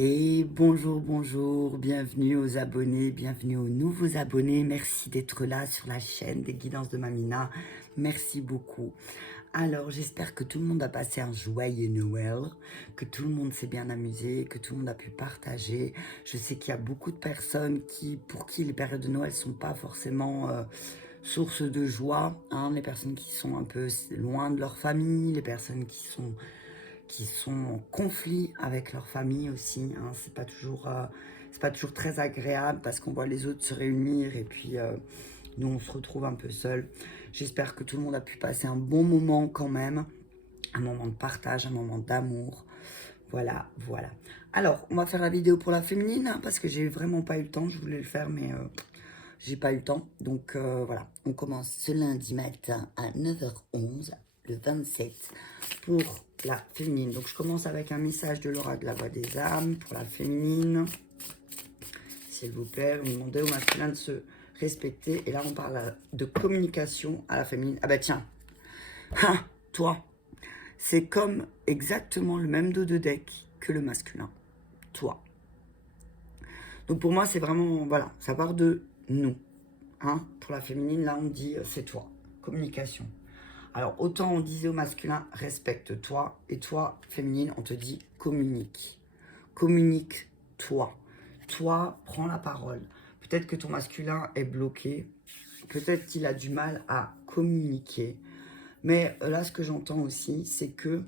Et bonjour, bonjour, bienvenue aux abonnés, bienvenue aux nouveaux abonnés. Merci d'être là sur la chaîne des guidances de Mamina. Merci beaucoup. Alors, j'espère que tout le monde a passé un joyeux Noël, que tout le monde s'est bien amusé, que tout le monde a pu partager. Je sais qu'il y a beaucoup de personnes pour qui les périodes de Noël ne sont pas forcément source de joie. Hein, les personnes qui sont un peu loin de leur famille, les personnes qui sont en conflit avec leur famille aussi. Hein. C'est pas toujours très agréable parce qu'on voit les autres se réunir et puis nous on se retrouve un peu seuls. J'espère que tout le monde a pu passer un bon moment quand même, un moment de partage, un moment d'amour. Voilà, voilà. Alors, on va faire la vidéo pour la féminine hein, parce que j'ai vraiment pas eu le temps. Je voulais le faire, mais j'ai pas eu le temps. Donc voilà, on commence ce lundi matin à 9h11, le 27, pour la féminine. Donc je commence avec un message de Laura de la Voix des âmes pour la féminine. S'il vous plaît, vous demandez au masculin de se respecter. Et là, on parle de communication à la féminine. Ah bah tiens, ah, toi, c'est comme exactement le même dos de deck que le masculin. Toi. Donc pour moi, c'est vraiment, voilà, ça part de nous. Hein, pour la féminine, là, on dit c'est toi. Communication. Alors, autant on disait au masculin, respecte-toi, et toi, féminine, on te dit communique. Communique-toi. Toi, prends la parole. Peut-être que ton masculin est bloqué, peut-être qu'il a du mal à communiquer. Mais là, ce que j'entends aussi, c'est que,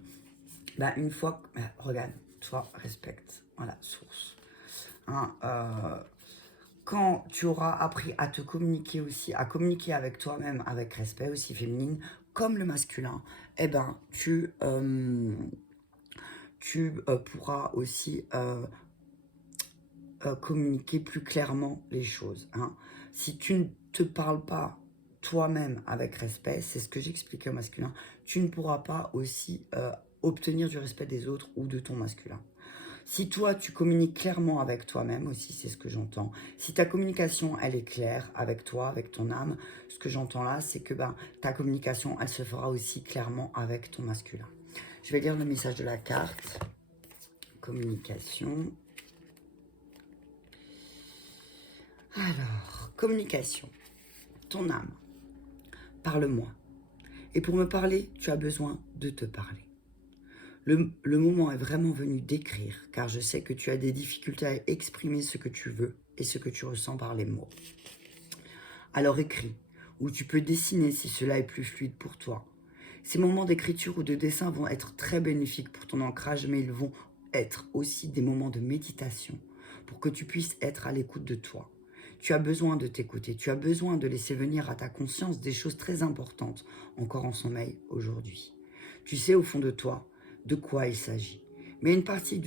bah, une fois, regarde, toi, respecte. Voilà, source. Hein, quand tu auras appris à te communiquer aussi, à communiquer avec toi-même, avec respect aussi féminine, comme le masculin, eh ben, tu pourras aussi communiquer plus clairement les choses. Hein. Si tu ne te parles pas toi-même avec respect, c'est ce que j'expliquais au masculin, tu ne pourras pas aussi obtenir du respect des autres ou de ton masculin. Si toi, tu communiques clairement avec toi-même aussi, c'est ce que j'entends. Si ta communication, elle est claire avec toi, avec ton âme, ce que j'entends là, c'est que ta communication, elle se fera aussi clairement avec ton masculin. Je vais lire le message de la carte. Communication. Alors, communication. Ton âme. Parle-moi. Et pour me parler, tu as besoin de te parler. Le moment est vraiment venu d'écrire, car je sais que tu as des difficultés à exprimer ce que tu veux et ce que tu ressens par les mots. Alors écris, ou tu peux dessiner si cela est plus fluide pour toi. Ces moments d'écriture ou de dessin vont être très bénéfiques pour ton ancrage, mais ils vont être aussi des moments de méditation pour que tu puisses être à l'écoute de toi. Tu as besoin de t'écouter, tu as besoin de laisser venir à ta conscience des choses très importantes encore en sommeil aujourd'hui. Tu sais au fond de toi de quoi il s'agit, mais une partie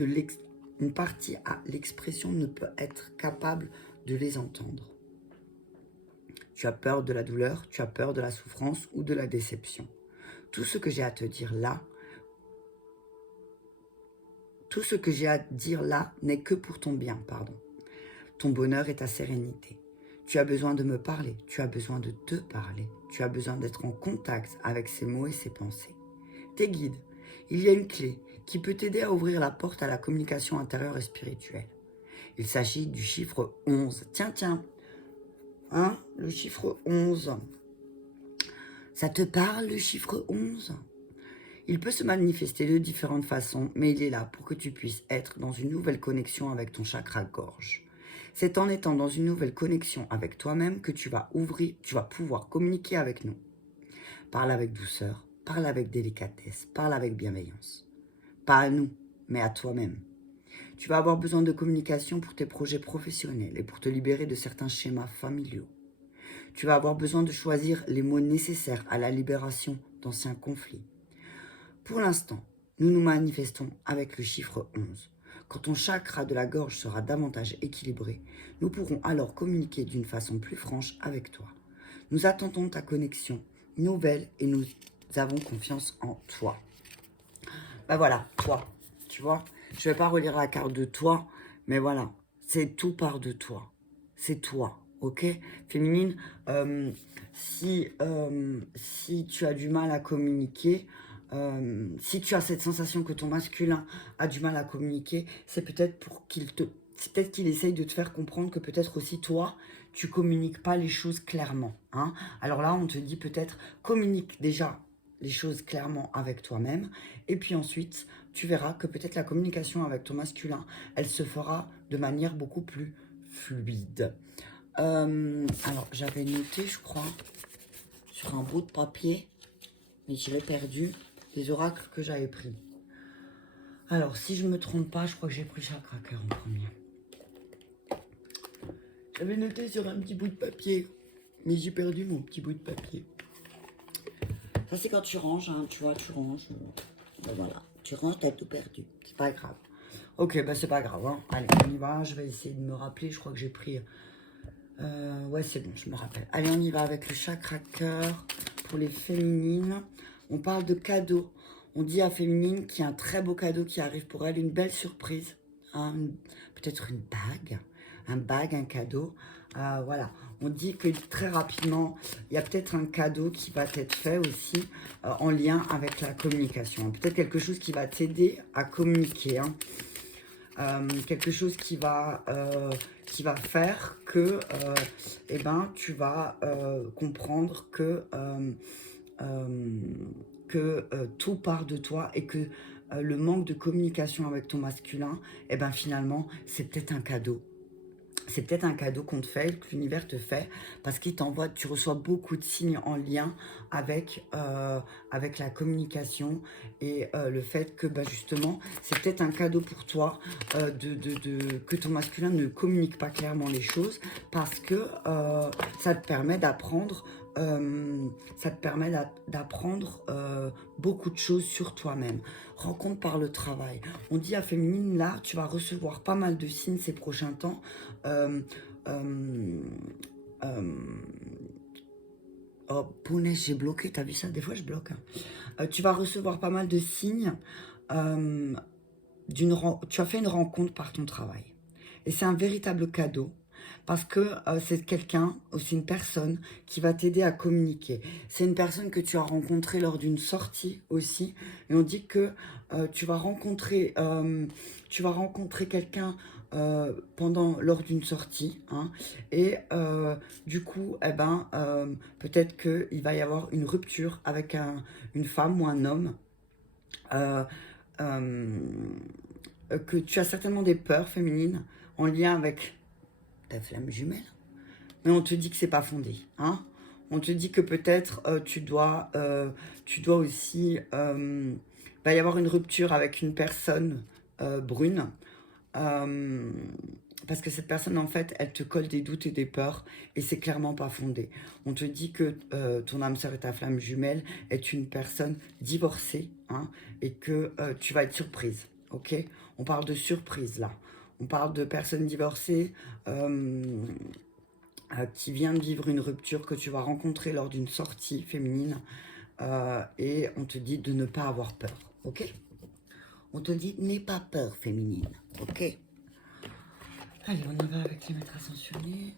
à l'expression ne peut être capable de les entendre. Tu as peur de la douleur, tu as peur de la souffrance ou de la déception. Tout ce que j'ai à te dire là, tout ce que j'ai à dire là n'est que pour ton bien, pardon. Ton bonheur et ta sérénité. Tu as besoin de me parler, tu as besoin de te parler, tu as besoin d'être en contact avec ces mots et ces pensées. Tes guides, il y a une clé qui peut t'aider à ouvrir la porte à la communication intérieure et spirituelle. Il s'agit du chiffre 11. Tiens, hein, le chiffre 11. Ça te parle, le chiffre 11 ? Il peut se manifester de différentes façons, mais il est là pour que tu puisses être dans une nouvelle connexion avec ton chakra gorge. C'est en étant dans une nouvelle connexion avec toi-même que tu vas pouvoir communiquer avec nous. Parle avec douceur, parle avec délicatesse, parle avec bienveillance. Pas à nous, mais à toi-même. Tu vas avoir besoin de communication pour tes projets professionnels et pour te libérer de certains schémas familiaux. Tu vas avoir besoin de choisir les mots nécessaires à la libération d'anciens conflits. Pour l'instant, nous nous manifestons avec le chiffre 11. Quand ton chakra de la gorge sera davantage équilibré, nous pourrons alors communiquer d'une façon plus franche avec toi. Nous attendons ta connexion nouvelle et nous avons confiance en toi. Ben voilà, toi, tu vois, je ne vais pas relire la carte de toi, mais voilà, c'est tout part de toi. C'est toi, ok? Féminine, si tu as du mal à communiquer, Si tu as cette sensation que ton masculin a du mal à communiquer, c'est peut-être c'est peut-être qu'il essaye de te faire comprendre que peut-être aussi toi, tu communiques pas les choses clairement. Hein. Alors là, on te dit peut-être communique déjà les choses clairement avec toi-même. Et puis ensuite, tu verras que peut-être la communication avec ton masculin, elle se fera de manière beaucoup plus fluide. Alors, j'avais noté, je crois, sur un bout de papier, mais je l'ai perdu, les oracles que j'avais pris. Alors, si je ne me trompe pas, je crois que j'ai pris chakra cœur en premier. J'avais noté sur un petit bout de papier, mais j'ai perdu mon petit bout de papier. Ça, c'est quand tu ranges, hein, tu vois, tu ranges. Ben voilà, tu ranges, t'as tout perdu. C'est pas grave. Ok, bah c'est pas grave. Hein. Allez, on y va. Je vais essayer de me rappeler. Je crois que j'ai pris... ouais, c'est bon, je me rappelle. Allez, on y va avec le chakra cœur pour les féminines. On parle de cadeaux. On dit à féminine qu'il y a un très beau cadeau qui arrive pour elle, une belle surprise. Hein, peut-être une bague, un cadeau. Voilà, on dit que très rapidement, il y a peut-être un cadeau qui va être fait aussi en lien avec la communication. Peut-être quelque chose qui va t'aider à communiquer. Hein. Quelque chose qui va faire que eh ben, tu vas comprendre que tout part de toi et que le manque de communication avec ton masculin, eh ben, finalement, c'est peut-être un cadeau. C'est peut-être un cadeau qu'on te fait, que l'univers te fait, parce qu'il t'envoie, tu reçois beaucoup de signes en lien avec la communication et le fait que bah, justement, c'est peut-être un cadeau pour toi que ton masculin ne communique pas clairement les choses, parce que ça te permet d'apprendre beaucoup de choses sur toi-même. Rencontre par le travail. On dit à féminine, là, tu vas recevoir pas mal de signes ces prochains temps. Oh, punaise, j'ai bloqué, t'as vu ça? Des fois, je bloque. Hein. Tu vas recevoir pas mal de signes. Tu as fait une rencontre par ton travail. Et c'est un véritable cadeau. Parce que c'est quelqu'un, ou c'est une personne qui va t'aider à communiquer. C'est une personne que tu as rencontrée lors d'une sortie aussi. Et on dit que tu vas rencontrer quelqu'un lors d'une sortie. Hein, et du coup, eh ben, peut-être qu'il va y avoir une rupture avec une femme ou un homme. Que tu as certainement des peurs féminines en lien avec ta flamme jumelle. Mais on te dit que c'est pas fondé. Hein. On te dit que peut-être tu dois aussi... va y avoir une rupture avec une personne brune. Parce que cette personne, en fait, elle te colle des doutes et des peurs. Et c'est clairement pas fondé. On te dit que ton âme sœur et ta flamme jumelle est une personne divorcée. Hein, et que tu vas être surprise. Ok ? On parle de surprise, là. On parle de personnes divorcées qui vient de vivre une rupture que tu vas rencontrer lors d'une sortie féminine et on te dit de ne pas avoir peur, ok? On te dit n'aie pas peur féminine, ok? Allez, on y va avec les maîtres ascensionnés.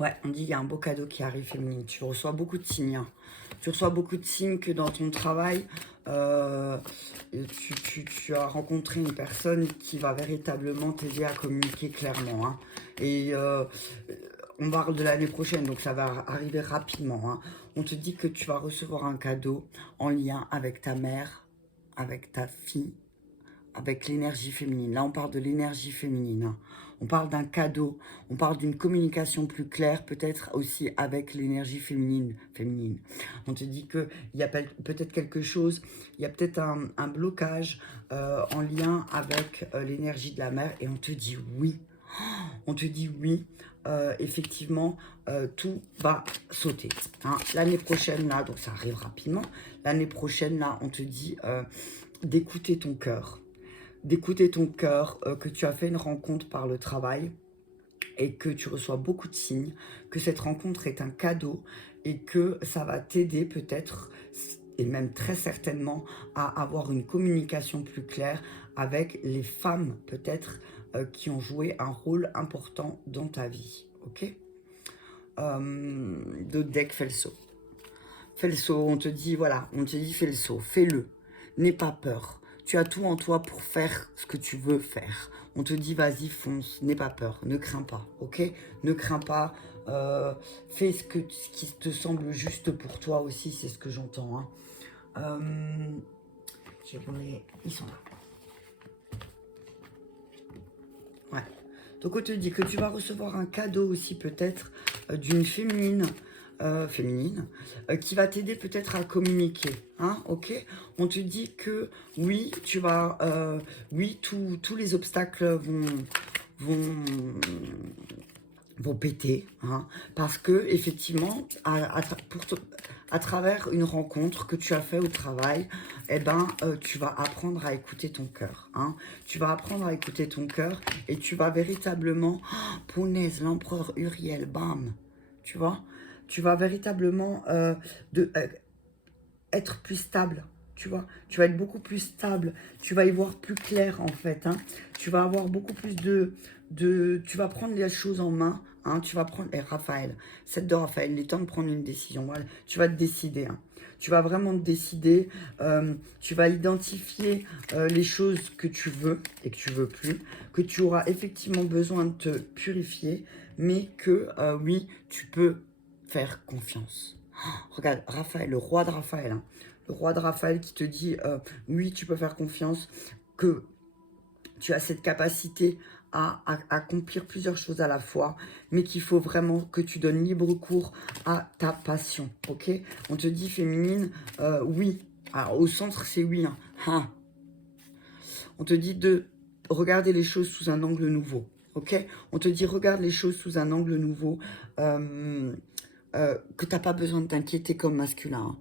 Ouais, on dit il y a un beau cadeau qui arrive féminine. Tu reçois beaucoup de signes. Hein. Tu reçois beaucoup de signes que dans ton travail, tu as rencontré une personne qui va véritablement t'aider à communiquer clairement. Hein. Et on parle de l'année prochaine, donc ça va arriver rapidement. Hein. On te dit que tu vas recevoir un cadeau en lien avec ta mère, avec ta fille, avec l'énergie féminine. Là, on parle de l'énergie féminine. Hein. On parle d'un cadeau, on parle d'une communication plus claire, peut-être aussi avec l'énergie féminine. On te dit qu'il y a peut-être quelque chose, il y a peut-être un blocage en lien avec l'énergie de la mère et on te dit oui. On te dit oui, effectivement, tout va sauter. Hein. L'année prochaine, là, donc ça arrive rapidement, l'année prochaine, là, on te dit d'écouter ton cœur. D'écouter ton cœur, que tu as fait une rencontre par le travail et que tu reçois beaucoup de signes, que cette rencontre est un cadeau et que ça va t'aider peut-être, et même très certainement, à avoir une communication plus claire avec les femmes peut-être qui ont joué un rôle important dans ta vie. Ok? De deck Felso. fais le saut, on te dit, voilà, on te dit, fais le saut, fais-le, n'aie pas peur. Tu as tout en toi pour faire ce que tu veux faire. On te dit, vas-y, fonce, n'aie pas peur, ne crains pas, ok? Ne crains pas, fais ce qui te semble juste pour toi aussi, c'est ce que j'entends, hein. Ils sont là. Ouais. Donc on te dit que tu vas recevoir un cadeau aussi peut-être d'une féminine, qui va t'aider peut-être à communiquer, hein, ok? On te dit que oui, tu vas, oui, tous les obstacles vont, vont péter, hein, parce que effectivement, à travers une rencontre que tu as fait au travail, eh ben, tu vas apprendre à écouter ton cœur, hein. Tu vas apprendre à écouter ton cœur et tu vas véritablement, oh, punaise, l'empereur Uriel, bam, tu vois, tu vas véritablement être plus stable. Tu vois, tu vas être beaucoup plus stable, tu vas y voir plus clair en fait, hein. Tu vas avoir beaucoup plus tu vas prendre les choses en main, hein. Tu vas prendre, Raphaël, 7 de Raphaël, il est temps de prendre une décision, voilà. Tu vas te décider, hein. Tu vas vraiment te décider, tu vas identifier les choses que tu veux et que tu veux plus, que tu auras effectivement besoin de te purifier, mais que oui, tu peux faire confiance. Oh, regarde, Raphaël, le roi de Raphaël, hein. Le roi de Raphaël qui te dit, oui, tu peux faire confiance, que tu as cette capacité à accomplir plusieurs choses à la fois, mais qu'il faut vraiment que tu donnes libre cours à ta passion, ok? On te dit féminine, oui. Alors, au centre, c'est oui, hein. Ah. On te dit de regarder les choses sous un angle nouveau, ok? On te dit regarde les choses sous un angle nouveau, que tu n'as pas besoin de t'inquiéter comme masculin, hein.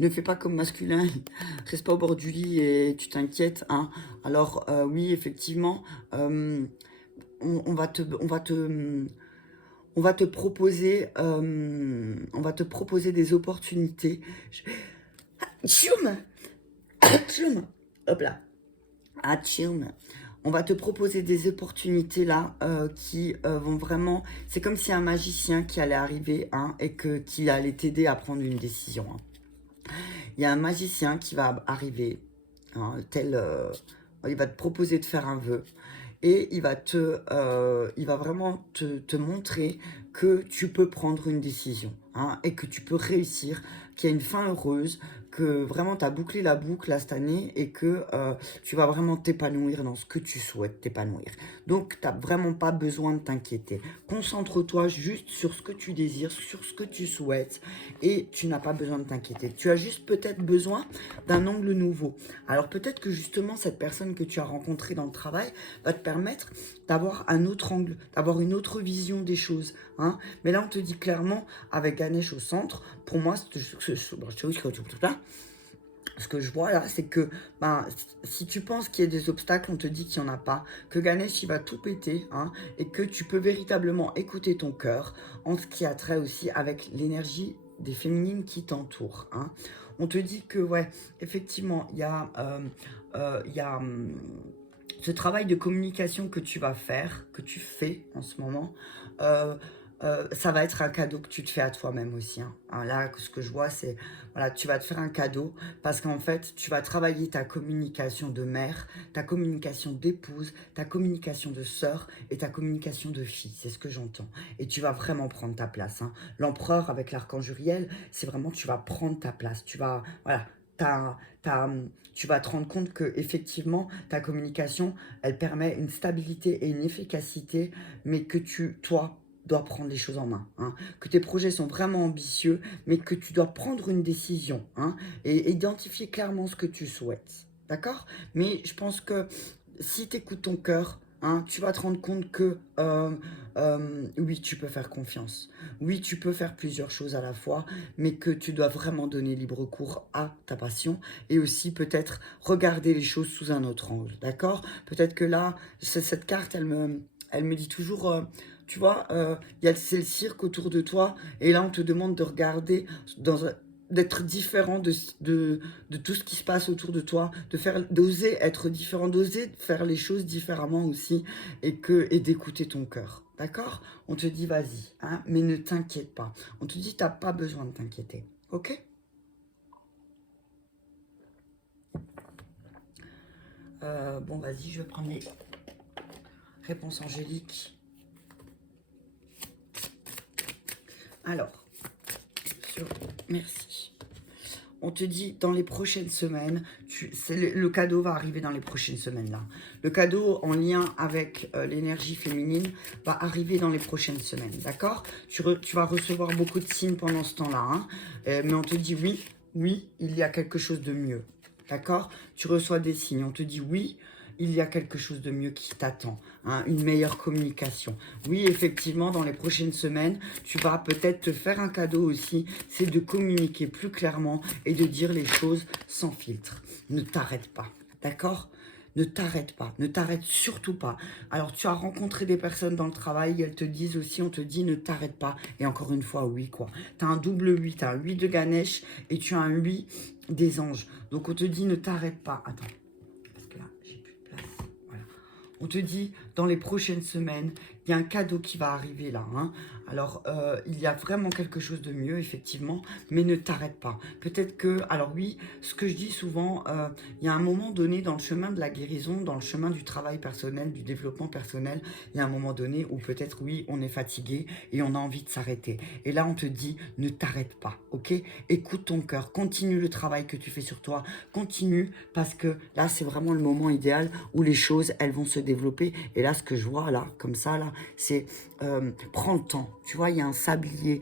Ne fais pas comme masculin, reste pas au bord du lit et tu t'inquiètes, hein. Alors, oui, effectivement, on va te proposer, des opportunités. Tchoum, tchoum, hop là, tchoum. On va te proposer des opportunités là qui vont vraiment... C'est comme si un magicien qui allait arriver, hein, et qui allait t'aider à prendre une décision, hein. Il y a un magicien qui va arriver, hein, il va te proposer de faire un vœu et il va vraiment te montrer que tu peux prendre une décision, hein, et que tu peux réussir, qu'il y a une fin heureuse, que vraiment tu as bouclé la boucle là, cette année et que tu vas vraiment t'épanouir dans ce que tu souhaites t'épanouir. Donc, tu n'as vraiment pas besoin de t'inquiéter. Concentre-toi juste sur ce que tu désires, sur ce que tu souhaites et tu n'as pas besoin de t'inquiéter. Tu as juste peut-être besoin d'un angle nouveau. Alors, peut-être que justement, cette personne que tu as rencontrée dans le travail va te permettre d'avoir un autre angle, d'avoir une autre vision des choses, hein. Mais là, on te dit clairement, avec Ganesh au centre, pour moi, ce que je vois là, c'est que si tu penses qu'il y a des obstacles, on te dit qu'il n'y en a pas, que Ganesh, il va tout péter, hein, et que tu peux véritablement écouter ton cœur en ce qui a trait aussi avec l'énergie des féminines qui t'entourent, hein. On te dit que, ouais, effectivement, il y a, ce travail de communication que tu vas faire, que tu fais en ce moment, ça va être un cadeau que tu te fais à toi-même aussi, hein. Alors là, ce que je vois, c'est, voilà, tu vas te faire un cadeau parce qu'en fait, tu vas travailler ta communication de mère, ta communication d'épouse, ta communication de sœur et ta communication de fille. C'est ce que j'entends. Et tu vas vraiment prendre ta place, hein. L'empereur avec l'archange Uriel, c'est vraiment, tu vas prendre ta place. Tu vas, voilà, tu vas te rendre compte que effectivement ta communication, elle permet une stabilité et une efficacité, mais que toi, dois prendre les choses en main, hein. Que tes projets sont vraiment ambitieux, mais que tu dois prendre une décision, hein, et identifier clairement ce que tu souhaites. D'accord? Mais je pense que si tu écoutes ton cœur, hein, tu vas te rendre compte que oui, tu peux faire confiance. Oui, tu peux faire plusieurs choses à la fois, mais que tu dois vraiment donner libre cours à ta passion et aussi peut-être regarder les choses sous un autre angle. D'accord? Peut-être que là, cette carte, elle me dit toujours... tu vois, c'est le cirque autour de toi, et là on te demande de regarder, d'être différent de tout ce qui se passe autour de toi, d'oser être différent, d'oser faire les choses différemment aussi, et d'écouter ton cœur. D'accord? On te dit vas-y, hein, mais ne t'inquiète pas. On te dit t'as pas besoin de t'inquiéter. Ok? Bon, vas-y, je vais prendre les réponses angéliques. Alors, merci. On te dit dans les prochaines semaines, le cadeau va arriver dans les prochaines semaines là. Le cadeau en lien avec l'énergie féminine va arriver dans les prochaines semaines, d'accord? Tu vas recevoir beaucoup de signes pendant ce temps-là, hein, mais on te dit oui, oui, il y a quelque chose de mieux, d'accord? Tu reçois des signes, on te dit oui, il y a quelque chose de mieux qui t'attend, hein, une meilleure communication. Oui, effectivement, dans les prochaines semaines, tu vas peut-être te faire un cadeau aussi, c'est de communiquer plus clairement et de dire les choses sans filtre. Ne t'arrête pas, d'accord? Ne t'arrête pas, ne t'arrête surtout pas. Alors, tu as rencontré des personnes dans le travail, elles te disent aussi, on te dit ne t'arrête pas. Et encore une fois, oui, quoi. Tu as un double 8, tu as un 8 de Ganesh et tu as un 8 des anges. Donc, on te dit ne t'arrête pas. Attends. On te dit, dans les prochaines semaines, il y a un cadeau qui va arriver là. Hein. Alors, il y a vraiment quelque chose de mieux, effectivement, mais ne t'arrête pas. Peut-être que, alors oui, ce que je dis souvent, il y a un moment donné dans le chemin de la guérison, dans le chemin du travail personnel, du développement personnel, il y a un moment donné où peut-être, oui, on est fatigué et on a envie de s'arrêter. Et là, on te dit, ne t'arrête pas, ok? Écoute ton cœur, continue le travail que tu fais sur toi, continue, parce que là, c'est vraiment le moment idéal où les choses, elles vont se développer. Et là, ce que je vois, là, comme ça, là, c'est prends le temps. Tu vois, il y a un sablier.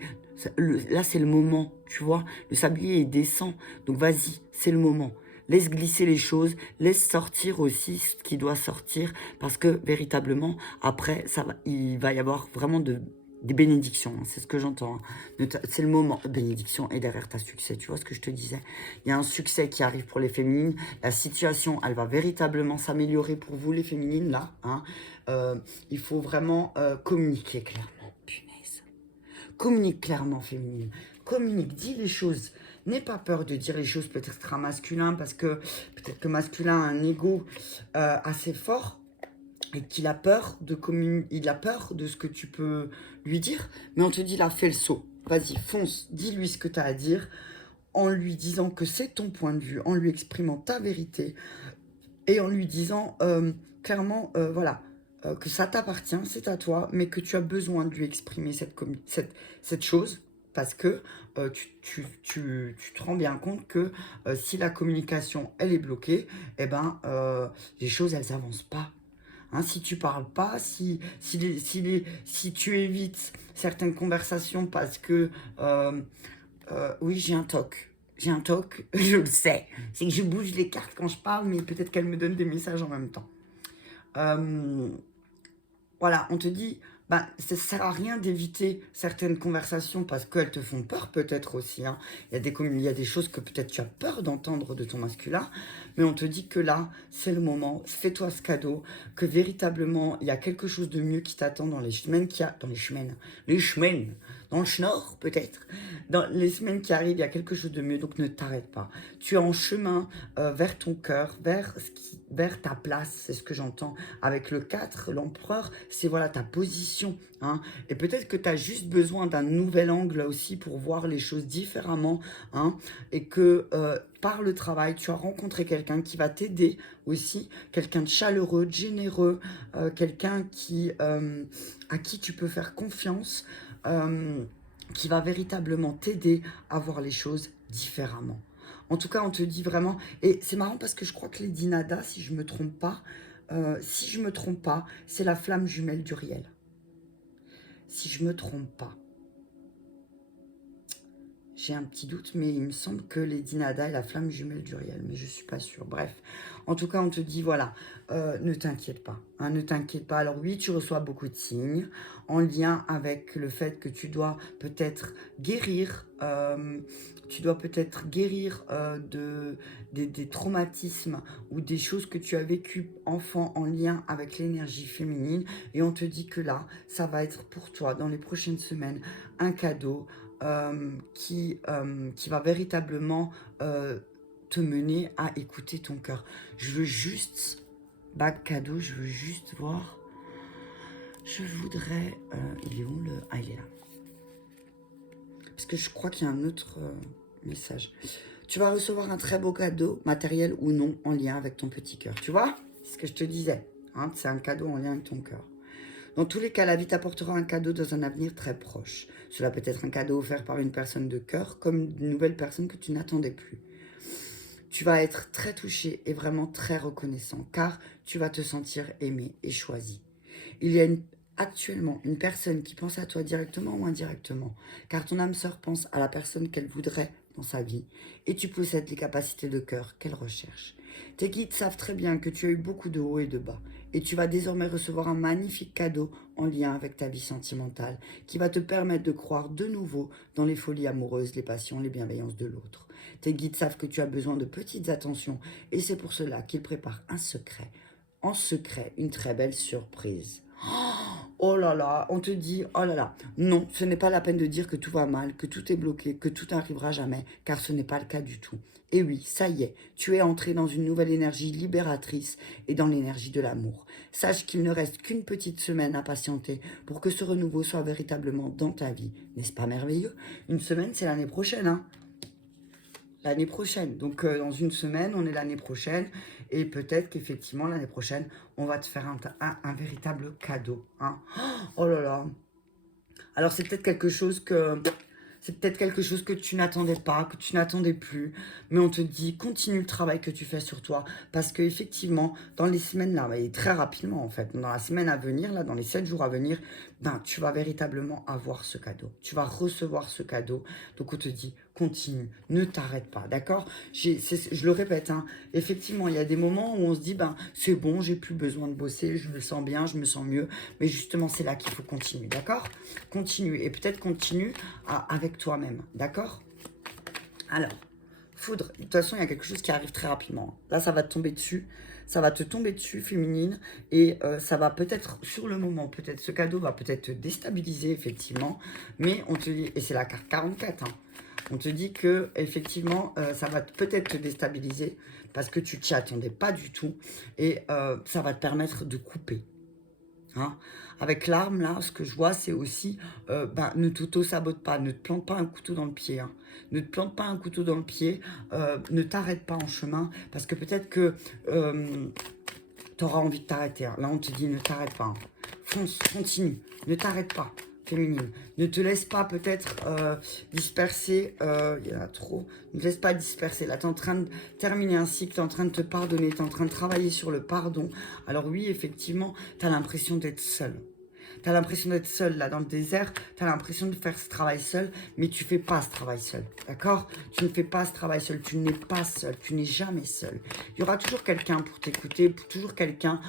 Là, c'est le moment, tu vois. Le sablier, il descend. Donc, vas-y, c'est le moment. Laisse glisser les choses, laisse sortir aussi ce qui doit sortir, parce que véritablement, après, il va y avoir vraiment des bénédictions, hein, c'est ce que j'entends. Hein. C'est le moment, bénédiction, et derrière ta succès, tu vois ce que je te disais. Il y a un succès qui arrive pour les féminines, la situation, elle va véritablement s'améliorer pour vous les féminines, là. Hein. Il faut vraiment communiquer clairement, punaise. Communique clairement, féminine. Communique, dis les choses. N'aie pas peur de dire les choses peut-être à masculin, parce que peut-être que masculin a un ego assez fort, et qu'il a peur il a peur de ce que tu peux lui dire, mais on te dit là, fais le saut, vas-y, fonce, dis-lui ce que tu as à dire, en lui disant que c'est ton point de vue, en lui exprimant ta vérité, et en lui disant clairement, voilà, que ça t'appartient, c'est à toi, mais que tu as besoin de lui exprimer cette chose, parce que tu te rends bien compte que si la communication, elle est bloquée, eh ben, les choses, elles n'avancent pas. Hein, si tu parles pas, si tu évites certaines conversations parce que, oui, j'ai un toc. J'ai un toc, je le sais. C'est que je bouge les cartes quand je parle, mais peut-être qu'elle me donne des messages en même temps. Voilà, on te dit, bah, ça ne sert à rien d'éviter certaines conversations parce qu'elles te font peur peut-être aussi. Hein. Il y a des choses que peut-être tu as peur d'entendre de ton masculin, mais on te dit que là, c'est le moment, fais-toi ce cadeau, que véritablement, il y a quelque chose de mieux qui t'attend dans les semaines dans le schnorr peut-être, dans les semaines qui arrivent, il y a quelque chose de mieux, donc ne t'arrête pas. Tu es en chemin vers ton cœur, vers ta place, c'est ce que j'entends. Avec le 4, l'empereur, c'est voilà ta position. Hein. Et peut-être que tu as juste besoin d'un nouvel angle aussi pour voir les choses différemment. Hein. Et que par le travail, tu as rencontré quelqu'un qui va t'aider aussi, quelqu'un de chaleureux, de généreux, quelqu'un à qui tu peux faire confiance, qui va véritablement t'aider à voir les choses différemment. En tout cas, on te dit vraiment... Et c'est marrant parce que je crois que les Dinada, si je ne me trompe pas, c'est la flamme jumelle d'Uriel. Si je ne me trompe pas. J'ai un petit doute, mais il me semble que Lady Nada est la flamme jumelle d'Uriel, mais je ne suis pas sûre. Bref, en tout cas, on te dit, voilà, ne t'inquiète pas. Hein, ne t'inquiète pas. Alors oui, tu reçois beaucoup de signes en lien avec le fait que tu dois peut-être guérir, des traumatismes ou des choses que tu as vécues enfant en lien avec l'énergie féminine. Et on te dit que là, ça va être pour toi, dans les prochaines semaines, un cadeau, qui va véritablement te mener à écouter ton cœur. Je veux juste, bac cadeau, je veux juste voir. Je voudrais... il est où le... Ah, il est là. Parce que je crois qu'il y a un autre message. Tu vas recevoir un très beau cadeau, matériel ou non, en lien avec ton petit cœur. Tu vois? C'est ce que je te disais. Hein, c'est un cadeau en lien avec ton cœur. Dans tous les cas, la vie t'apportera un cadeau dans un avenir très proche. Cela peut être un cadeau offert par une personne de cœur, comme une nouvelle personne que tu n'attendais plus. Tu vas être très touché et vraiment très reconnaissant, car tu vas te sentir aimé et choisi. Il y a actuellement une personne qui pense à toi directement ou indirectement, car ton âme sœur pense à la personne qu'elle voudrait dans sa vie, et tu possèdes les capacités de cœur qu'elle recherche. Tes guides savent très bien que tu as eu beaucoup de hauts et de bas, et tu vas désormais recevoir un magnifique cadeau en lien avec ta vie sentimentale, qui va te permettre de croire de nouveau dans les folies amoureuses, les passions, les bienveillances de l'autre. Tes guides savent que tu as besoin de petites attentions, et c'est pour cela qu'ils préparent en secret, une très belle surprise. Oh là là, on te dit, oh là là, non, ce n'est pas la peine de dire que tout va mal, que tout est bloqué, que tout n'arrivera jamais, car ce n'est pas le cas du tout. Et oui, ça y est, tu es entré dans une nouvelle énergie libératrice et dans l'énergie de l'amour. Sache qu'il ne reste qu'une petite semaine à patienter pour que ce renouveau soit véritablement dans ta vie. N'est-ce pas merveilleux? Une semaine, c'est l'année prochaine, hein? L'année prochaine. Donc, dans une semaine, on est l'année prochaine. Et peut-être qu'effectivement, l'année prochaine, on va te faire un véritable cadeau. Hein. Oh là là. Alors, c'est peut-être quelque chose que... C'est peut-être quelque chose que tu n'attendais pas, que tu n'attendais plus. Mais on te dit, continue le travail que tu fais sur toi. Parce qu'effectivement, dans les semaines là, et très rapidement en fait, dans la semaine à venir, là, dans les 7 jours à venir, ben, tu vas véritablement avoir ce cadeau. Tu vas recevoir ce cadeau. Donc on te dit, continue, ne t'arrête pas, d'accord? Je le répète, hein, effectivement, il y a des moments où on se dit, ben, c'est bon, j'ai plus besoin de bosser, je me sens bien, je me sens mieux. Mais justement, c'est là qu'il faut continuer, d'accord? Continue. Et peut-être continue avec toi-même, d'accord? Alors, foudre, de toute façon, il y a quelque chose qui arrive très rapidement. Là, ça va te tomber dessus. Ça va te tomber dessus, féminine. Et ça va peut-être, sur le moment, peut-être ce cadeau va peut-être te déstabiliser, effectivement. Mais on te dit, et c'est la carte 44, hein, on te dit que, effectivement, ça va peut-être te déstabiliser parce que tu t'y attendais pas du tout. Et ça va te permettre de couper. Hein. Avec l'arme, là, ce que je vois, c'est aussi, ne t'auto-sabote pas, ne te plante pas un couteau dans le pied. Hein. Ne te plante pas un couteau dans le pied, ne t'arrête pas en chemin, parce que peut-être que tu auras envie de t'arrêter. Hein. Là, on te dit, ne t'arrête pas. Hein. Fonce, continue, ne t'arrête pas, féminine. Ne te laisse pas peut-être disperser, il y en a trop, ne te laisse pas disperser. Là, tu es en train de terminer un cycle, tu es en train de te pardonner, tu es en train de travailler sur le pardon. Alors oui, effectivement, tu as l'impression d'être seule. Tu as l'impression d'être seule là dans le désert, tu as l'impression de faire ce travail seul, mais tu fais pas ce travail seul, d'accord? Tu ne fais pas ce travail seul, tu n'es pas seul, tu n'es jamais seul. Il y aura toujours quelqu'un pour t'écouter, toujours quelqu'un,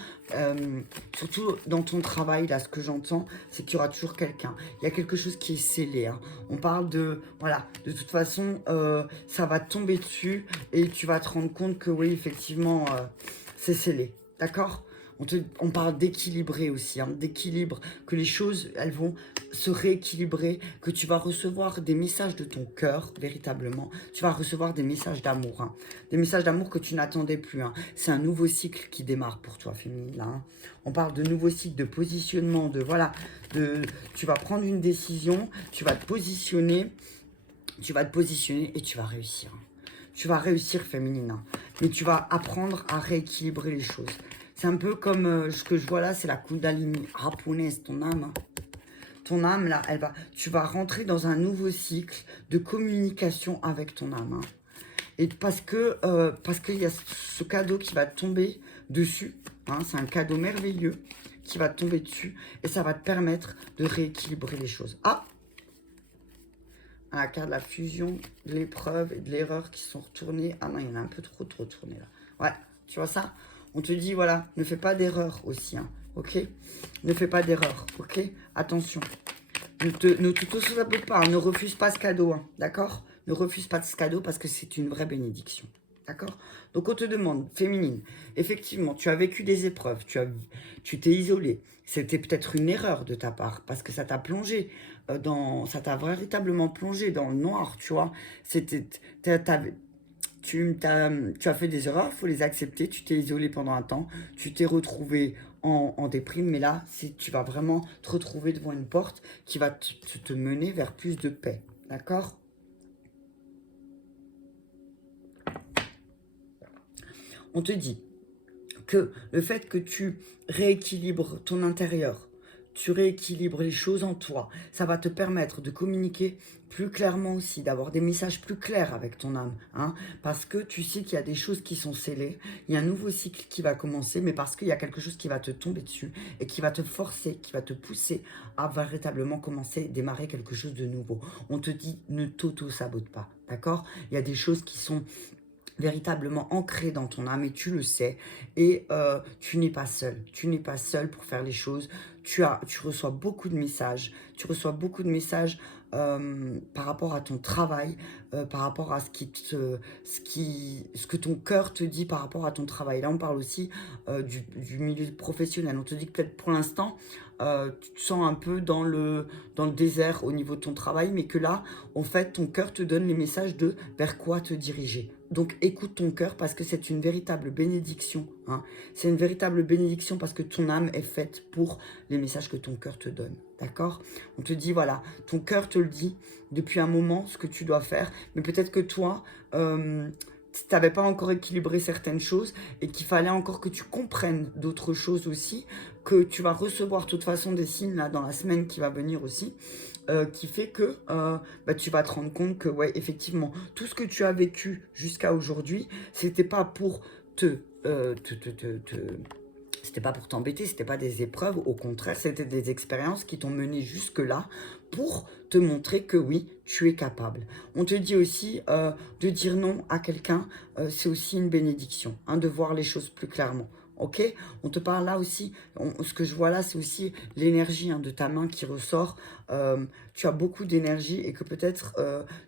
surtout dans ton travail, là, ce que j'entends, c'est qu'il y aura toujours quelqu'un. Il y a quelque chose qui est scellé, hein. On parle de, voilà, de toute façon, ça va tomber dessus et tu vas te rendre compte que oui, effectivement, c'est scellé, d'accord? On parle d'équilibrer aussi, hein, d'équilibre, que les choses, elles vont se rééquilibrer, que tu vas recevoir des messages de ton cœur, véritablement. Tu vas recevoir des messages d'amour, hein, des messages d'amour que tu n'attendais plus. Hein. C'est un nouveau cycle qui démarre pour toi, féminine. Là, hein. On parle de nouveau cycle, de positionnement, de voilà, tu vas prendre une décision, tu vas te positionner et tu vas réussir. Hein. Tu vas réussir, féminine, hein, mais tu vas apprendre à rééquilibrer les choses. C'est un peu comme ce que je vois là, c'est la Kundalini japonaise, ton âme. Hein. Ton âme, là, tu vas rentrer dans un nouveau cycle de communication avec ton âme. Hein. Et parce qu'il y a ce cadeau qui va tomber dessus. Hein, c'est un cadeau merveilleux qui va tomber dessus. Et ça va te permettre de rééquilibrer les choses. Ah! La carte de la fusion, de l'épreuve et de l'erreur qui sont retournées. Ah non, il y en a un peu trop retournées là. Ouais, tu vois ça? On te dit, voilà, ne fais pas d'erreur aussi, hein, ok? Ne fais pas d'erreur, ok? Attention. Ne t'auto-sabote pas, hein, ne refuse pas ce cadeau, hein, d'accord? Ne refuse pas ce cadeau parce que c'est une vraie bénédiction, d'accord? Donc on te demande, féminine, effectivement, tu as vécu des épreuves, tu t'es isolée. C'était peut-être une erreur de ta part parce que ça t'a plongé ça t'a véritablement plongé dans le noir, tu vois? Tu as fait des erreurs, il faut les accepter. Tu t'es isolé pendant un temps, tu t'es retrouvé en déprime, mais là, tu vas vraiment te retrouver devant une porte qui va te mener vers plus de paix. D'accord? on te dit que le fait que tu rééquilibres ton intérieur, tu rééquilibres les choses en toi, ça va te permettre de communiquer plus clairement aussi, d'avoir des messages plus clairs avec ton âme, hein, parce que tu sais qu'il y a des choses qui sont scellées, il y a un nouveau cycle qui va commencer, mais parce qu'il y a quelque chose qui va te tomber dessus et qui va te forcer, qui va te pousser à véritablement commencer, démarrer quelque chose de nouveau. On te dit, ne t'auto-sabote pas, d'accord? Il y a des choses qui sont véritablement ancré dans ton âme et tu le sais et tu n'es pas seul pour faire les choses, tu reçois beaucoup de messages, par rapport à ton travail, par rapport à ce que ton cœur te dit par rapport à ton travail. Là on parle aussi du milieu professionnel, on te dit que peut-être pour l'instant tu te sens un peu dans le désert au niveau de ton travail, mais que là, en fait, ton cœur te donne les messages de vers quoi te diriger. Donc, écoute ton cœur parce que c'est une véritable bénédiction, hein. C'est une véritable bénédiction parce que ton âme est faite pour les messages que ton cœur te donne. D'accord? On te dit, voilà, ton cœur te le dit depuis un moment, ce que tu dois faire, mais peut-être que toi, tu n'avais pas encore équilibré certaines choses et qu'il fallait encore que tu comprennes d'autres choses aussi, que tu vas recevoir de toute façon des signes là dans la semaine qui va venir aussi, qui fait que tu vas te rendre compte que ouais, effectivement, tout ce que tu as vécu jusqu'à aujourd'hui, c'était pas pour c'était pas pour t'embêter, c'était pas des épreuves, au contraire, c'était des expériences qui t'ont mené jusque-là pour te montrer que oui, tu es capable. On te dit aussi de dire non à quelqu'un, c'est aussi une bénédiction, hein, de voir les choses plus clairement. Ok, on te parle là aussi, ce que je vois là, c'est aussi l'énergie, hein, de ta main qui ressort. Tu as beaucoup d'énergie et que peut-être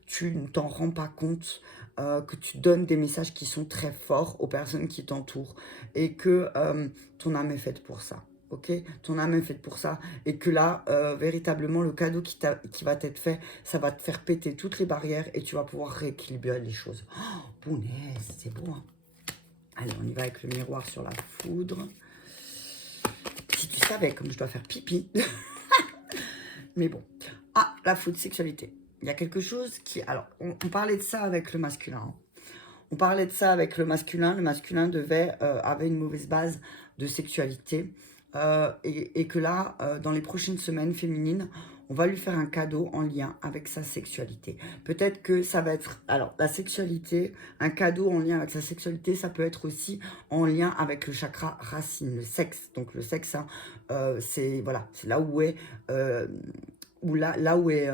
tu ne t'en rends pas compte, que tu donnes des messages qui sont très forts aux personnes qui t'entourent et que ton âme est faite pour ça. Ok, ton âme est faite pour ça et que là, véritablement, le cadeau qui va t'être fait, ça va te faire péter toutes les barrières et tu vas pouvoir rééquilibrer les choses. Oh, punaise, c'est beau, hein. Allez, on y va avec le miroir sur la foudre. Si tu savais comme je dois faire pipi. Mais bon. Ah, la foudre, sexualité. Il y a quelque chose qui... Alors, on parlait de ça avec le masculin, hein. On parlait de ça avec le masculin. Le masculin avait une mauvaise base de sexualité. Et que là, dans les prochaines semaines féminines, on va lui faire un cadeau en lien avec sa sexualité. Peut-être que ça va être... Alors, la sexualité, un cadeau en lien avec sa sexualité, ça peut être aussi en lien avec le chakra racine, le sexe. Donc, le sexe, hein, c'est voilà, c'est là où est... là où est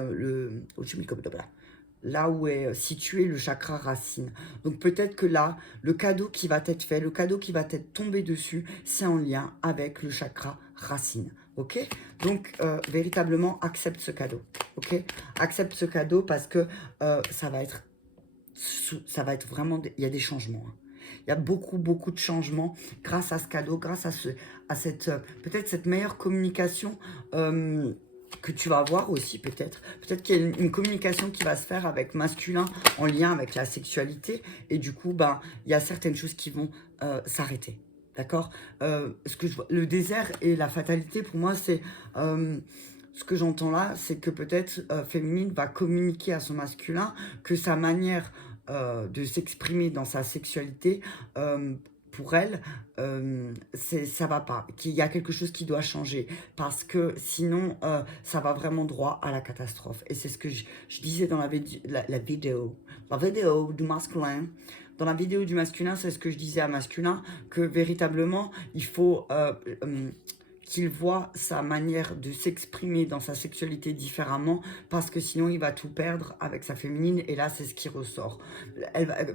là où est situé le chakra racine. Donc peut-être que là, le cadeau qui va t'être fait, le cadeau qui va t'être tombé dessus, c'est en lien avec le chakra racine. Ok? Donc véritablement, accepte ce cadeau. Ok? Accepte ce cadeau parce que ça va être vraiment... Il y a des changements, hein. Il y a beaucoup, beaucoup de changements grâce à ce cadeau, grâce à cette peut-être cette meilleure communication que tu vas avoir aussi peut-être. Peut-être qu'il y a une communication qui va se faire avec masculin en lien avec la sexualité. Et du coup, ben, il y a certaines choses qui vont s'arrêter. D'accord? Ce que je vois, le désert et la fatalité, pour moi, c'est... ce que j'entends là, c'est que peut-être féminine va communiquer à son masculin que sa manière de s'exprimer dans sa sexualité, pour elle, ça va pas, qu'il y a quelque chose qui doit changer, parce que sinon, ça va vraiment droit à la catastrophe. Et c'est ce que je disais dans la vidéo du masculin. Dans la vidéo du masculin, c'est ce que je disais à masculin, que véritablement, il faut... qu'il voit sa manière de s'exprimer dans sa sexualité différemment, parce que sinon il va tout perdre avec sa féminine, et là c'est ce qui ressort.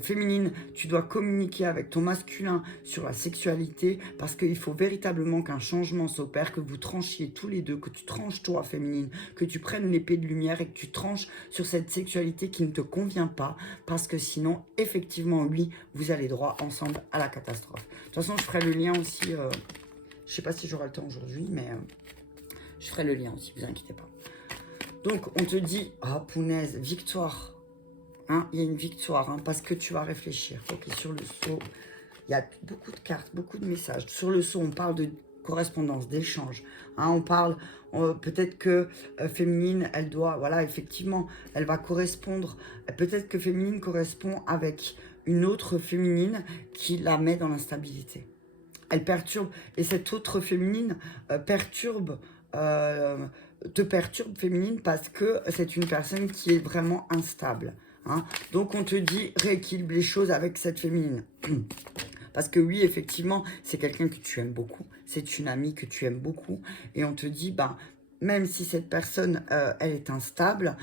Féminine, tu dois communiquer avec ton masculin sur la sexualité, parce qu'il faut véritablement qu'un changement s'opère, que vous tranchiez tous les deux, que tu tranches toi féminine, que tu prennes l'épée de lumière et que tu tranches sur cette sexualité qui ne te convient pas, parce que sinon effectivement oui, vous allez droit ensemble à la catastrophe. De toute façon je ferai le lien aussi... je ne sais pas si j'aurai le temps aujourd'hui, mais je ferai le lien aussi, ne vous inquiétez pas. Donc, on te dit, ah, punaise, victoire. Hein, il y a une victoire, hein, parce que tu vas réfléchir. Ok, sur le sceau, il y a beaucoup de cartes, beaucoup de messages. Sur le sceau, on parle de correspondance, d'échange. Hein, on parle, peut-être que féminine, elle doit, voilà, effectivement, elle va correspondre. Peut-être que féminine correspond avec une autre féminine qui la met dans l'instabilité. Elle perturbe, et cette autre féminine te perturbe féminine parce que c'est une personne qui est vraiment instable. Hein. Donc on te dit rééquilibre les choses avec cette féminine. Parce que oui, effectivement, c'est quelqu'un que tu aimes beaucoup, c'est une amie que tu aimes beaucoup, et on te dit, ben, même si cette personne, elle est instable,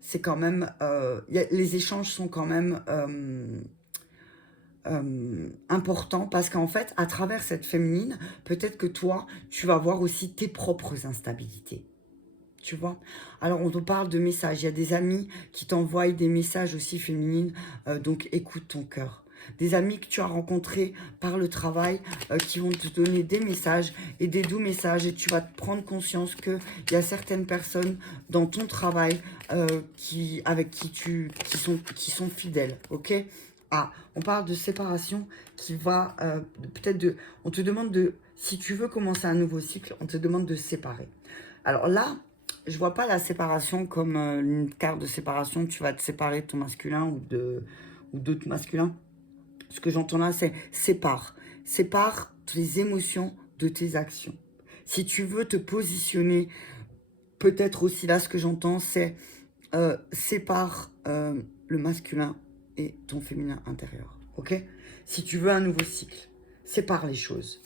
c'est quand même, les échanges sont quand même important parce qu'en fait, à travers cette féminine, peut-être que toi, tu vas voir aussi tes propres instabilités. Tu vois? Alors, on te parle de messages. Il y a des amis qui t'envoient des messages aussi féminines. Donc, écoute ton cœur. Des amis que tu as rencontrés par le travail qui vont te donner des messages et des doux messages. Et tu vas te prendre conscience qu'il y a certaines personnes dans ton travail avec qui sont fidèles. Ok? Ah, on parle de séparation qui va peut-être de... On te demande de... Si tu veux commencer un nouveau cycle, on te demande de séparer. Alors là, je vois pas la séparation comme une carte de séparation. Tu vas te séparer de ton masculin ou d'autres masculins. Ce que j'entends là, c'est sépare. Sépare tes émotions de tes actions. Si tu veux te positionner, peut-être aussi là, ce que j'entends, c'est sépare le masculin et ton féminin intérieur. Ok? Si tu veux un nouveau cycle, sépare les choses.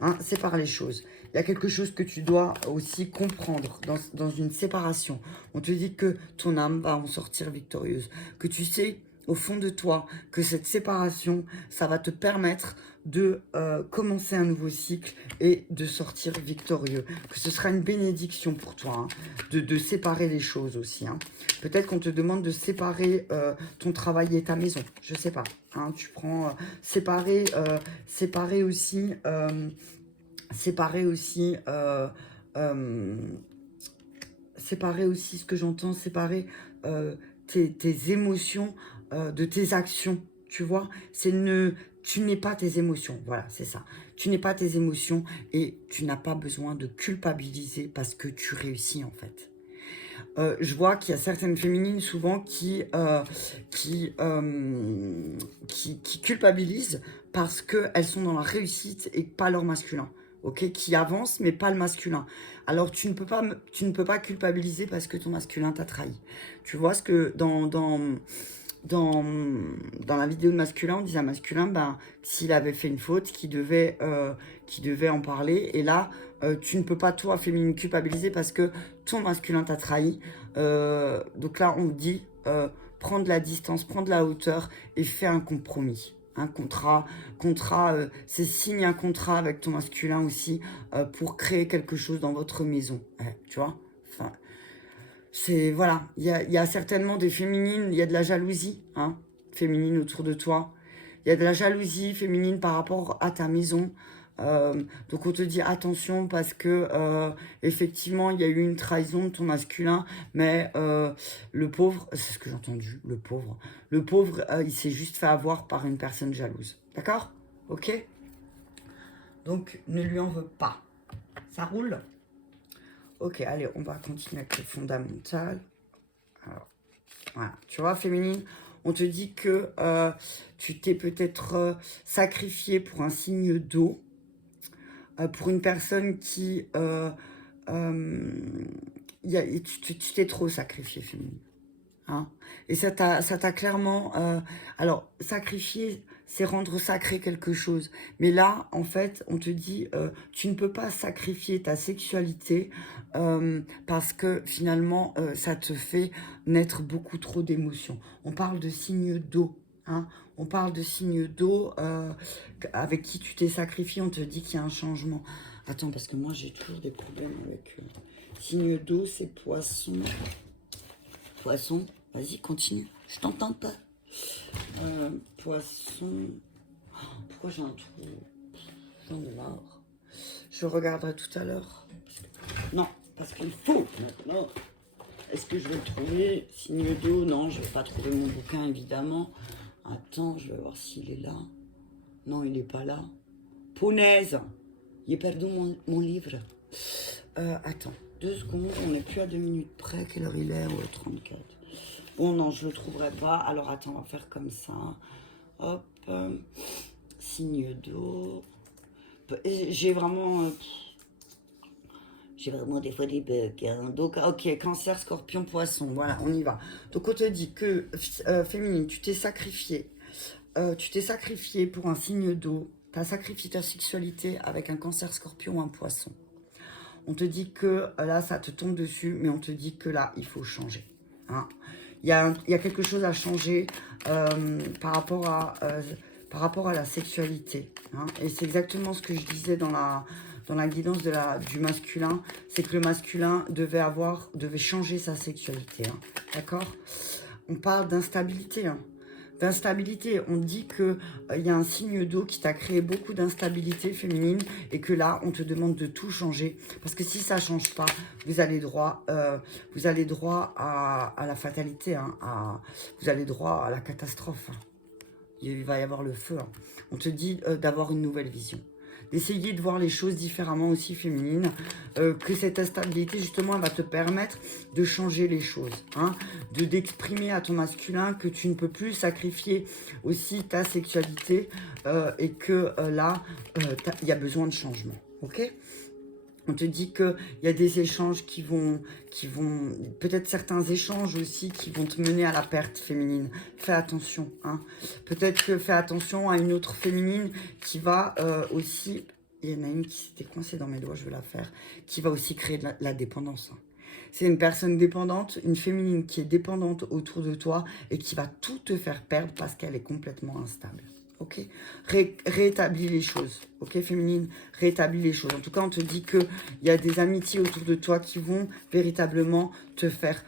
Hein, sépare les choses. Il y a quelque chose que tu dois aussi comprendre dans une séparation. On te dit que ton âme va en sortir victorieuse. Que tu sais, au fond de toi, que cette séparation, ça va te permettre de commencer un nouveau cycle et de sortir victorieux. Que ce sera une bénédiction pour toi, hein, de séparer les choses aussi. Hein. Peut-être qu'on te demande de séparer ton travail et ta maison. Je sais pas. Hein, tu prends séparer aussi... séparer aussi ce que j'entends, séparer tes émotions de tes actions, tu vois. Tu n'es pas tes émotions, voilà, c'est ça. Tu n'es pas tes émotions et tu n'as pas besoin de culpabiliser parce que tu réussis en fait. Je vois qu'il y a certaines féminines souvent qui culpabilisent parce qu'elles sont dans la réussite et pas leur masculin. Ok, qui avancent mais pas le masculin. Alors tu ne peux pas culpabiliser parce que ton masculin t'a trahi. Tu vois ce que dans la vidéo de masculin, on disait à masculin, ben, s'il avait fait une faute, qu'il devait en parler. Et là, tu ne peux pas, toi, féminine, culpabiliser parce que ton masculin t'a trahi. Donc là, on dit, prends de la distance, prends de la hauteur et fais un compromis. Un contrat, c'est signe un contrat avec ton masculin aussi pour créer quelque chose dans votre maison. Ouais, tu vois, enfin, c'est, voilà, il y a certainement des féminines, il y a de la jalousie, hein, féminine autour de toi. Il y a de la jalousie féminine par rapport à ta maison. Donc on te dit attention parce que effectivement il y a eu une trahison de ton masculin, mais le pauvre, c'est ce que j'ai entendu, le pauvre il s'est juste fait avoir par une personne jalouse. D'accord? Ok? Donc ne lui en veux pas. Ça roule? Ok, allez, on va continuer avec le fondamental. Alors, voilà. Tu vois, féminine, on te dit que tu t'es peut-être sacrifié pour un signe d'eau, pour une personne qui... tu t'es trop sacrifié, féminine. Hein, et ça t'a clairement... alors, sacrifier, c'est rendre sacré quelque chose. Mais là, en fait, on te dit, tu ne peux pas sacrifier ta sexualité parce que finalement, ça te fait naître beaucoup trop d'émotions. On parle de signes d'eau. Hein, on parle de signes d'eau avec qui tu t'es sacrifié. On te dit qu'il y a un changement. Attends, parce que moi, j'ai toujours des problèmes avec... signes d'eau, c'est poisson. Poisson. Vas-y, continue. Je t'entends pas. Poisson. Pourquoi j'ai un trou? J'en ai marre. Je regarderai tout à l'heure. Non, parce qu'il faut maintenant. Est-ce que je vais le trouver? Signe d'eau? Non, je ne vais pas trouver mon bouquin, évidemment. Attends, je vais voir s'il est là. Non, il n'est pas là. Punaise! J'ai perdu mon livre. Attends, 2 secondes. On n'est plus à 2 minutes près. Quelle heure il est? Ouais, 34. Bon, non, je le trouverai pas. Alors, attends, on va faire comme ça. Hop. Signe d'eau. J'ai vraiment... j'ai vraiment des fois des bugs. Hein. Donc, ok, cancer, scorpion, poisson. Voilà, on y va. Donc, on te dit que, féminine, tu t'es sacrifié. Tu t'es sacrifié pour un signe d'eau. Tu as sacrifié ta sexualité avec un cancer, scorpion ou un poisson. On te dit que là, ça te tombe dessus, mais on te dit que là, il faut changer. Hein. Il y a quelque chose à changer par rapport à la sexualité. Hein. Et c'est exactement ce que je disais dans la guidance du masculin. C'est que le masculin devait changer sa sexualité. Hein. D'accord? On parle d'instabilité. Hein. D'instabilité, on dit qu'il y a un signe d'eau qui t'a créé beaucoup d'instabilité féminine et que là, on te demande de tout changer. Parce que si ça ne change pas, vous allez droit à la fatalité, hein, vous allez droit à la catastrophe. Hein. Il va y avoir le feu. Hein. On te dit d'avoir une nouvelle vision. D'essayer de voir les choses différemment aussi féminines, que cette instabilité justement elle va te permettre de changer les choses, hein, d'exprimer à ton masculin que tu ne peux plus sacrifier aussi ta sexualité et que là, il y a besoin de changement, ok ? On te dit qu'il y a des échanges qui vont peut-être certains échanges aussi qui vont te mener à la perte féminine. Fais attention. Hein. Peut-être que fais attention à une autre féminine qui va aussi... Il y en a une qui s'était coincée dans mes doigts, je vais la faire. Qui va aussi créer de la dépendance. Hein. C'est une personne dépendante, une féminine qui est dépendante autour de toi et qui va tout te faire perdre parce qu'elle est complètement instable. Ok, rétablis les choses, ok féminine, rétablis les choses. En tout cas, on te dit qu'il y a des amitiés autour de toi qui vont véritablement te faire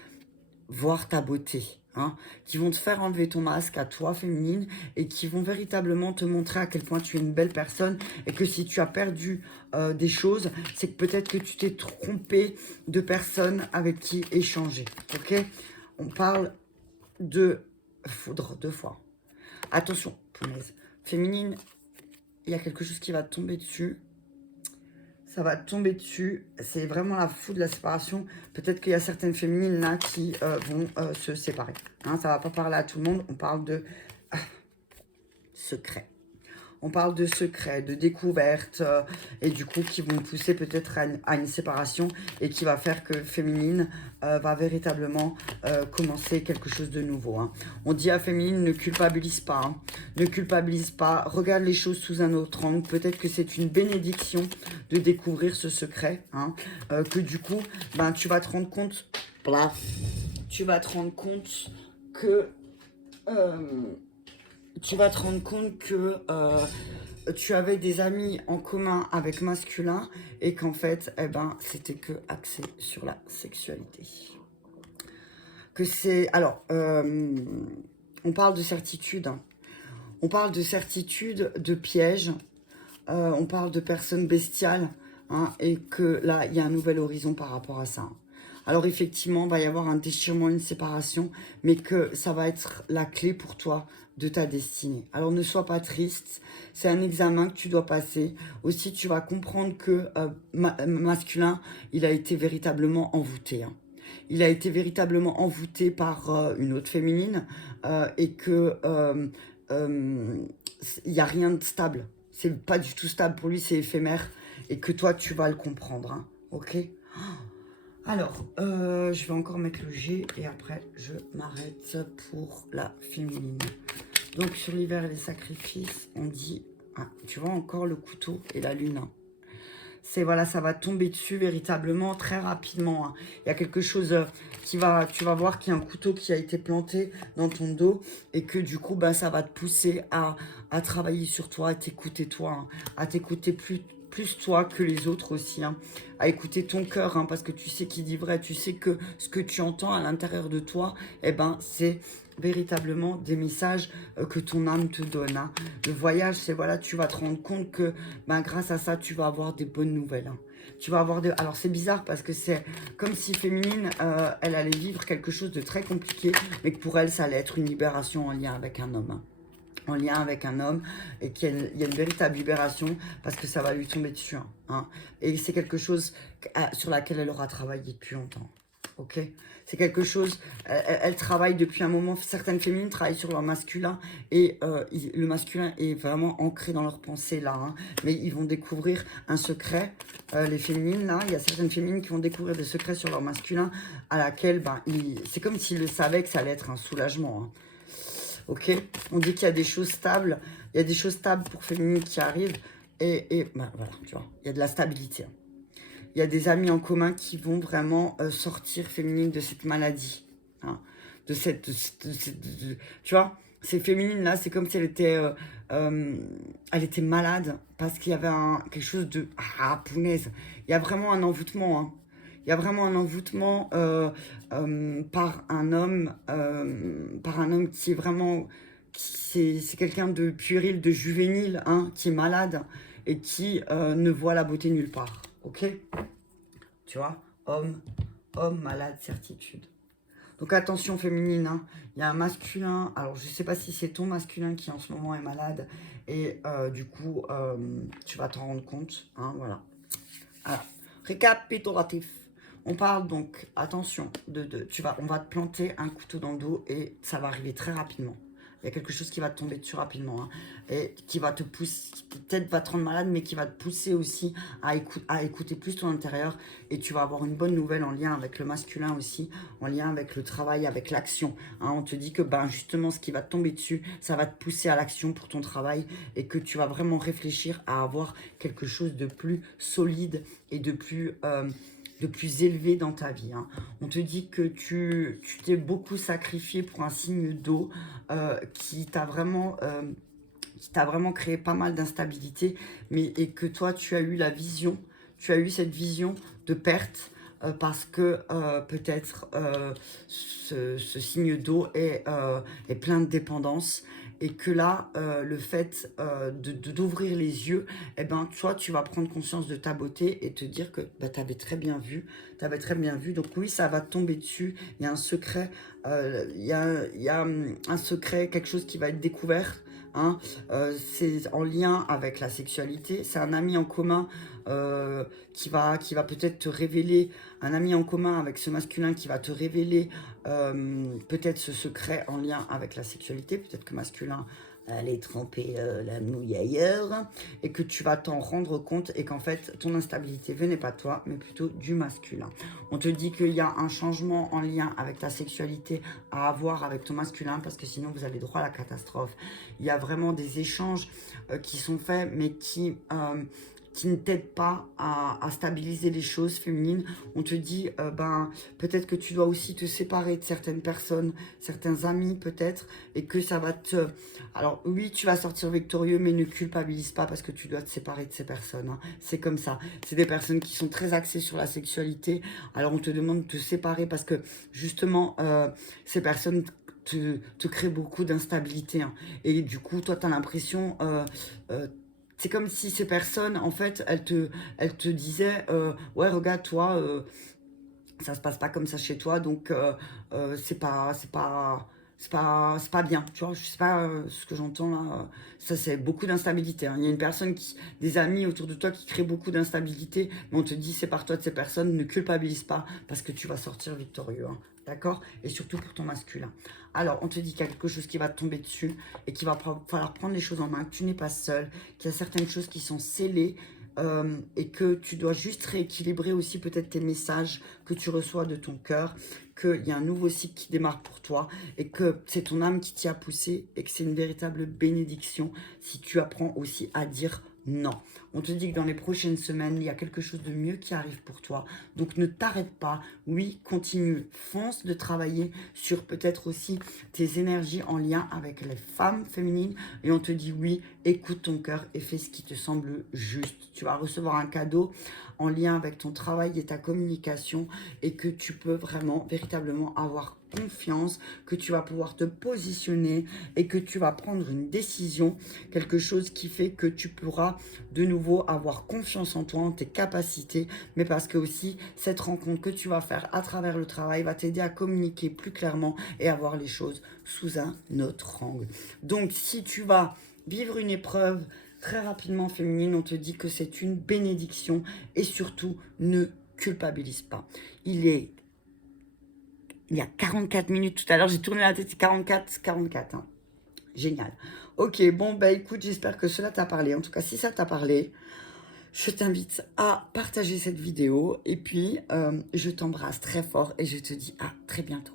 voir ta beauté, hein, qui vont te faire enlever ton masque à toi féminine et qui vont véritablement te montrer à quel point tu es une belle personne et que si tu as perdu des choses, c'est que peut-être que tu t'es trompé de personnes avec qui échanger, ok. On parle de foudre 2 fois. Attention, punaise. Féminine, il y a quelque chose qui va tomber dessus. Ça va tomber dessus. C'est vraiment la foudre de la séparation. Peut-être qu'il y a certaines féminines là qui vont se séparer. Hein, ça ne va pas parler à tout le monde. On parle de secret. On parle de secrets, de découvertes, et du coup qui vont pousser peut-être à une séparation et qui va faire que féminine va véritablement commencer quelque chose de nouveau. Hein. On dit à féminine, ne culpabilise pas, hein. Ne culpabilise pas, regarde les choses sous un autre angle. Peut-être que c'est une bénédiction de découvrir ce secret, hein, que du coup, ben, tu vas te rendre compte, tu vas te rendre compte que... tu vas te rendre compte que tu avais des amis en commun avec masculin et qu'en fait, eh ben, c'était que axé sur la sexualité. Que c'est... Alors, on parle de certitude. Hein. On parle de certitude, de piège. On parle de personnes bestiales. Hein, et que là, il y a un nouvel horizon par rapport à ça. Alors effectivement, il va y avoir un déchirement, une séparation, mais que ça va être la clé pour toi de ta destinée. Alors ne sois pas triste, c'est un examen que tu dois passer. Aussi, tu vas comprendre que masculin, il a été véritablement envoûté. Hein. Il a été véritablement envoûté par une autre féminine et que il n'y a rien de stable. C'est pas du tout stable pour lui, c'est éphémère et que toi, tu vas le comprendre. Hein. Ok ? Alors, je vais encore mettre le G et après, je m'arrête pour la féminine. Donc, sur l'hiver et les sacrifices, on dit... Ah, tu vois encore le couteau et la lune. Hein. C'est, voilà, ça va tomber dessus véritablement très rapidement. Hein. Il y a quelque chose tu vas voir qu'il y a un couteau qui a été planté dans ton dos et que du coup, bah, ça va te pousser à travailler sur toi, à t'écouter toi, hein, à t'écouter plus toi que les autres aussi, hein, à écouter ton cœur, hein, parce que tu sais qui dit vrai, tu sais que ce que tu entends à l'intérieur de toi, eh ben, c'est véritablement des messages que ton âme te donne. Hein. Le voyage, c'est voilà, tu vas te rendre compte que ben, grâce à ça, tu vas avoir des bonnes nouvelles. Hein. Tu vas avoir des... Alors, c'est bizarre parce que c'est comme si féminine, elle allait vivre quelque chose de très compliqué, mais que pour elle, ça allait être une libération en lien avec un homme. Hein. En lien avec un homme et qu'il y a une véritable libération parce que ça va lui tomber dessus. Hein. Et c'est quelque chose sur laquelle elle aura travaillé depuis longtemps. ok? C'est quelque chose, elles travaillent depuis un moment, certaines féminines travaillent sur leur masculin, et le masculin est vraiment ancré dans leur pensée, là, hein. Mais ils vont découvrir un secret, les féminines, là, il y a certaines féminines qui vont découvrir des secrets sur leur masculin, à laquelle, ben, c'est comme s'ils le savaient que ça allait être un soulagement, hein. Ok? On dit qu'il y a des choses stables, il y a des choses stables pour féminines qui arrivent, et ben, voilà, tu vois, il y a de la stabilité, hein. Il y a des amis en commun qui vont vraiment sortir féminine de cette maladie, hein, tu vois, ces féminines-là, c'est comme si elle était malade parce qu'il y avait quelque chose de... Ah, punaise, il y a vraiment un envoûtement, hein. Il y a vraiment un envoûtement par un homme qui est vraiment... C'est quelqu'un de puéril, de juvénile, hein, qui est malade et qui ne voit la beauté nulle part. Ok? Tu vois? Homme malade, certitude. Donc attention féminine, hein. Il y a un masculin, alors je ne sais pas si c'est ton masculin qui en ce moment est malade, et du coup, tu vas t'en rendre compte, hein, voilà. Alors, récapitulatif. On parle donc, attention, on va te planter un couteau dans le dos et ça va arriver très rapidement. Il y a quelque chose qui va te tomber dessus rapidement, hein, et qui va te pousser, peut-être va te rendre malade, mais qui va te pousser aussi à écouter plus ton intérieur. Et tu vas avoir une bonne nouvelle en lien avec le masculin aussi, en lien avec le travail, avec l'action, hein. On te dit que ben, justement, ce qui va te tomber dessus, ça va te pousser à l'action pour ton travail, et que tu vas vraiment réfléchir à avoir quelque chose de plus solide et de plus élevé dans ta vie, hein. On te dit que tu t'es beaucoup sacrifié pour un signe d'eau qui t'a vraiment créé pas mal d'instabilité, et que toi, tu as eu cette vision de perte, parce que peut-être ce signe d'eau est plein de dépendance, et que là, le fait d'ouvrir les yeux, eh ben, toi, tu vas prendre conscience de ta beauté et te dire que bah, tu avais très bien vu, donc oui, ça va tomber dessus, il y a un secret, un secret, quelque chose qui va être découvert, hein. C'est en lien avec la sexualité, c'est un ami en commun qui va peut-être te révéler, un ami en commun avec ce masculin qui va te révéler peut-être ce secret en lien avec la sexualité, peut-être que masculin aller tremper la mouille ailleurs, et que tu vas t'en rendre compte, et qu'en fait ton instabilité venait pas de toi mais plutôt du masculin. On te dit qu'il y a un changement en lien avec ta sexualité à avoir avec ton masculin, parce que sinon vous allez droit à la catastrophe. Il y a vraiment des échanges qui sont faits, mais qui ne t'aident pas à stabiliser les choses féminines. On te dit, ben, peut-être que tu dois aussi te séparer de certaines personnes, certains amis peut-être, et que ça va te... Alors oui, tu vas sortir victorieux, mais ne culpabilise pas parce que tu dois te séparer de ces personnes, hein. C'est comme ça. C'est des personnes qui sont très axées sur la sexualité. Alors on te demande de te séparer parce que justement, ces personnes te créent beaucoup d'instabilité, hein. Et du coup, toi, tu as l'impression... c'est comme si ces personnes, en fait, elles te disaient, ouais, regarde, toi, ça se passe pas comme ça chez toi, donc c'est pas bien, tu vois. Je sais pas ce que j'entends là. Ça, c'est beaucoup d'instabilité, hein. Il y a une personne des amis autour de toi qui créent beaucoup d'instabilité, mais on te dit, sépare-toi de ces personnes, ne culpabilise pas, parce que tu vas sortir victorieux, hein. D'accord? Et surtout pour ton masculin. Alors, on te dit qu'il y a quelque chose qui va te tomber dessus, et qu'il va falloir prendre les choses en main, que tu n'es pas seul, qu'il y a certaines choses qui sont scellées, et que tu dois juste rééquilibrer aussi peut-être tes messages que tu reçois de ton cœur, qu'il y a un nouveau cycle qui démarre pour toi, et que c'est ton âme qui t'y a poussé, et que c'est une véritable bénédiction si tu apprends aussi à dire non. On te dit que dans les prochaines semaines, il y a quelque chose de mieux qui arrive pour toi. Donc ne t'arrête pas. Oui, continue. Fonce de travailler sur peut-être aussi tes énergies en lien avec les femmes féminines. Et on te dit oui, écoute ton cœur et fais ce qui te semble juste. Tu vas recevoir un cadeau en lien avec ton travail et ta communication, et que tu peux vraiment, véritablement avoir confiance, que tu vas pouvoir te positionner, et que tu vas prendre une décision, quelque chose qui fait que tu pourras de nouveau avoir confiance en toi, en tes capacités, mais parce que aussi cette rencontre que tu vas faire à travers le travail va t'aider à communiquer plus clairement et à voir les choses sous un autre angle. Donc si tu vas vivre une épreuve très rapidement féminine, on te dit que c'est une bénédiction, et surtout ne culpabilise pas. Il est Il y a 44 minutes tout à l'heure, j'ai tourné la tête, c'est 44, hein. Génial. Ok, bon, bah écoute, j'espère que cela t'a parlé. En tout cas, si ça t'a parlé, je t'invite à partager cette vidéo. Et puis, je t'embrasse très fort et je te dis à très bientôt.